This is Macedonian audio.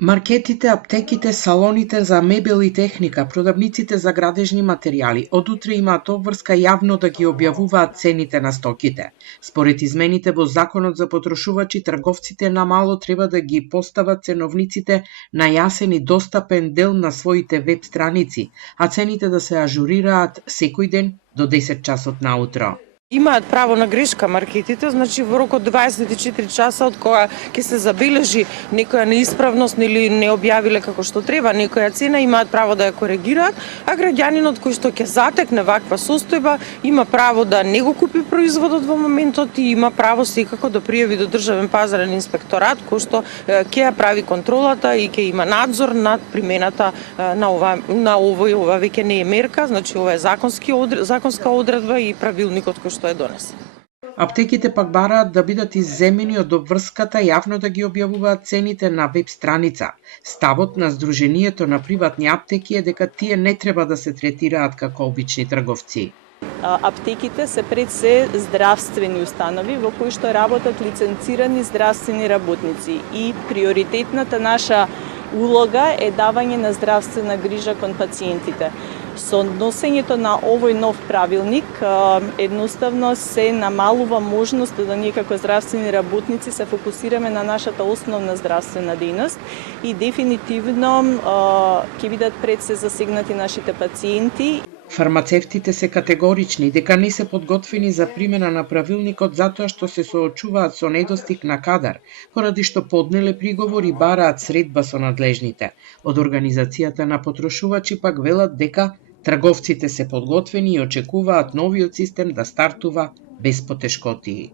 Маркетите, аптеките, салоните за мебел и техника, продавниците за градежни материјали од утре имаат обврска јавно да ги објавуваат цените на стоките. Според измените во Законот за потрошувачи, трговците на мало треба да ги постават ценовниците на јасен и достапен дел на своите веб страници, а цените да се ажурираат секој ден до 10 часот наутро. Имаат право на грешка маркетите, значи во рок од 24 часа од кога ќе се забележи некоја неисправност или не објавиле како што треба некоја цена, имаат право да ја коригираат, а граѓанинот кој што ќе затекне ваква состојба има право да не го купи производот во моментот и има право секако да пријави до државен пазарен инспекторат кој што ќе ја прави контролата и ќе има надзор над примената на ова веќе не е мерка, значи ова е законска одредба и правилникот кој што е донесен. Аптеките пак бараат да бидат изземени од обврската јавно да ги објавуваат цените на веб страница. Ставот на Сдруженијето на приватни аптеки е дека тие не треба да се третираат како обични трговци. Аптеките се пред се здравствени установи во кои што работат лиценцирани здравствени работници и приоритетната наша улога е давање на здравствена грижа кон пациентите. Со носењето на овој нов правилник едноставно се намалува можноста да ние како здравствени работници се фокусираме на нашата основна здравствена дејност и дефинитивно ќе бидат пред се засегнати нашите пациенти. Фармацевтите се категорични дека не се подготвени за примена на правилникот затоа што се соочуваат со недостиг на кадар, поради што поднеле приговор и бараат средба со надлежните. Од Организацијата на потрошувачи пак велат дека трговците се подготвени и очекуваат новиот систем да стартува без потешкотии.